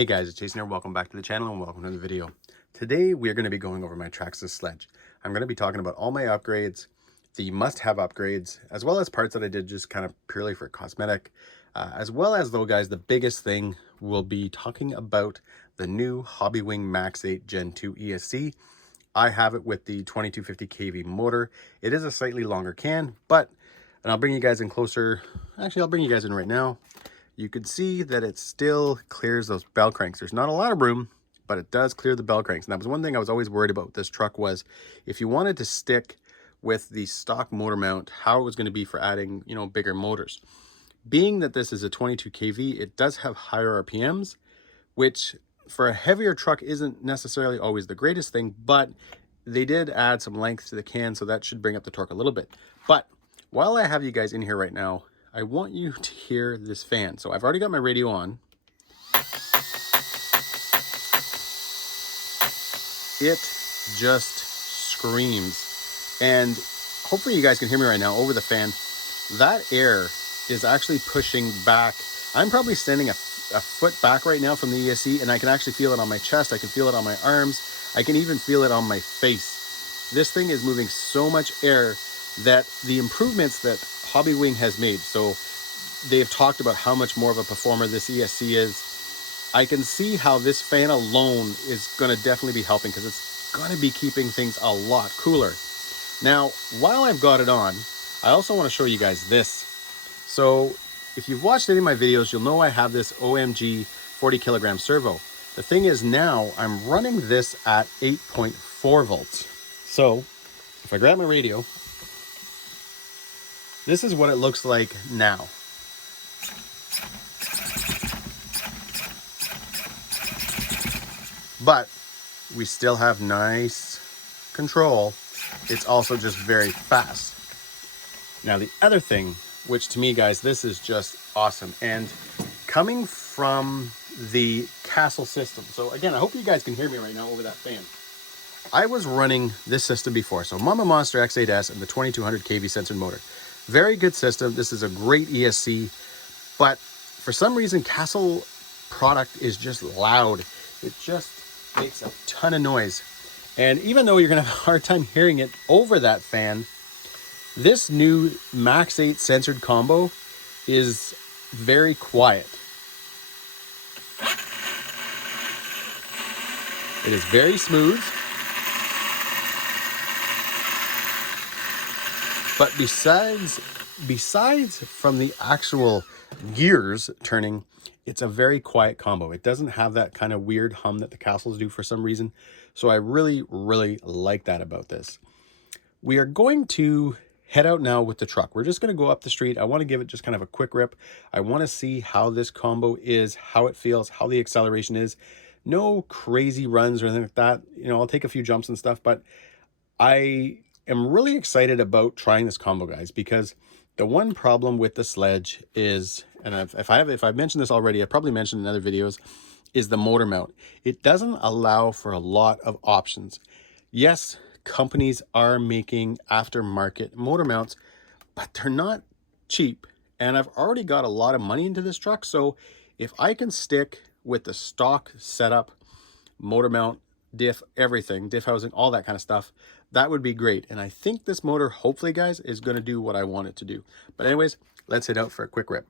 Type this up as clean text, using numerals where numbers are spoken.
Hey guys, it's Jason here. Welcome back to the channel and welcome to the video. Today we are going to be going over my Traxxas Sledge. I'm going to be talking about all my upgrades, the must-have upgrades, as well as parts that I did just kind of purely for cosmetic. As well as though guys, the biggest thing will be talking about the new Hobbywing Max 8 Gen 2 ESC. I have it with the 2250 kV motor. It is a slightly longer can, and I'll bring you guys in closer. Actually, I'll bring you guys in right now. You can see that it still clears those bell cranks. There's not a lot of room, but it does clear the bell cranks. And that was one thing I was always worried about with this truck was if you wanted to stick with the stock motor mount, how it was going to be for adding, bigger motors. Being that this is a 22 kV, it does have higher RPMs, which for a heavier truck isn't necessarily always the greatest thing, but they did add some length to the can, so that should bring up the torque a little bit. But while I have you guys in here right now, I want you to hear this fan. So I've already got my radio on. It just screams. And hopefully you guys can hear me right now over the fan. That air is actually pushing back. I'm probably standing a foot back right now from the ESC, and I can actually feel it on my chest. I can feel it on my arms. I can even feel it on my face. This thing is moving so much air that the improvements that Hobbywing has made, so they've talked about how much more of a performer this ESC is. I can see how this fan alone is going to definitely be helping because it's going to be keeping things a lot cooler. Now, while I've got it on, I also want to show you guys this. So if you've watched any of my videos, you'll know I have this OMG 40 kilogram servo. The thing is now I'm running this at 8.4 volts. So if I grab my radio, this is what it looks like now. But we still have nice control. It's also just very fast. Now the other thing, which to me guys, this is just awesome. And coming from the Castle system. So again, I hope you guys can hear me right now over that fan. I was running this system before. So Mama Monster X8S and the 2200 kV censored motor. Very good system. This is a great ESC, but for some reason, Castle product is just loud. It just makes a ton of noise. And even though you're gonna have a hard time hearing it over that fan, this new Max 8 censored combo is very quiet. It is very smooth. But besides from the actual gears turning, it's a very quiet combo. It doesn't have that kind of weird hum that the Castles do for some reason. So I really, really like that about this. We are going to head out now with the truck. We're just going to go up the street. I want to give it just kind of a quick rip. I want to see how this combo is, how it feels, how the acceleration is. No crazy runs or anything like that. I'll take a few jumps and stuff, but I'm really excited about trying this combo, guys, because the one problem with the Sledge is, and if I've mentioned this already, I've probably mentioned in other videos, is the motor mount. It doesn't allow for a lot of options. Yes, companies are making aftermarket motor mounts, but they're not cheap. And I've already got a lot of money into this truck. So if I can stick with the stock setup, motor mount, diff, everything, diff housing, all that kind of stuff, that would be great. And I think this motor, hopefully guys, is going to do what I want it to do. But anyways, let's head out for a quick rip.